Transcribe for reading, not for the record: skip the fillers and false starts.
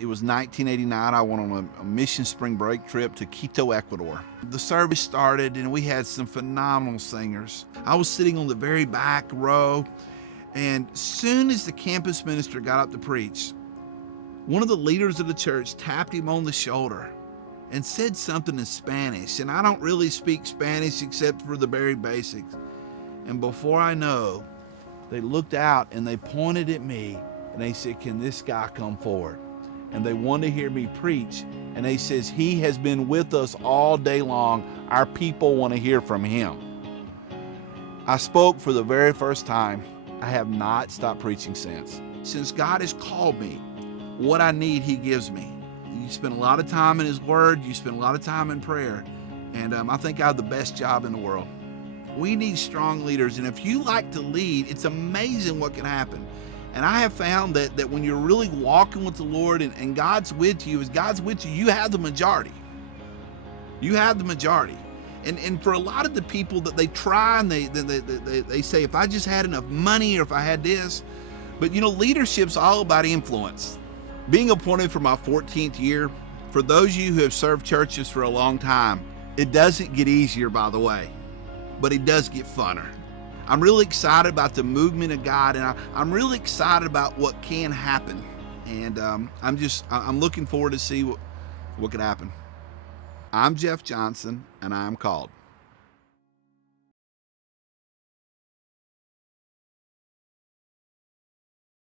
It was 1989. I went on a mission spring break trip to Quito, Ecuador. The service started and we had some phenomenal singers. I was sitting on the very back row, and soon as the campus minister got up to preach, one of the leaders of the church tapped him on the shoulder and said something in Spanish. And I don't really speak Spanish except for the very basics. And before I know, they looked out and they pointed at me and they said, "Can this guy come forward?" And they wanted to hear me preach. And they says, "He has been with us all day long. Our people want to hear from him." I spoke for the very first time. I have not stopped preaching since. Since God has called me, what I need, he gives me. You spend a lot of time in his word. You spend a lot of time in prayer. And I think I have the best job in the world. We need strong leaders. And if you like to lead, it's amazing what can happen. And I have found that when you're really walking with the Lord and God's with you, as God's with you, you have the majority. You have the majority. And for a lot of the people that they try and they say, if I just had enough money or if I had this. But you know, leadership's all about influence. Being appointed for my 14th year, for those of you who have served churches for a long time, it doesn't get easier, by the way, but it does get funner. I'm really excited about the movement of God, and I'm really excited about what can happen. And I'm looking forward to see what can happen. I'm Jeff Johnsen, and I am called.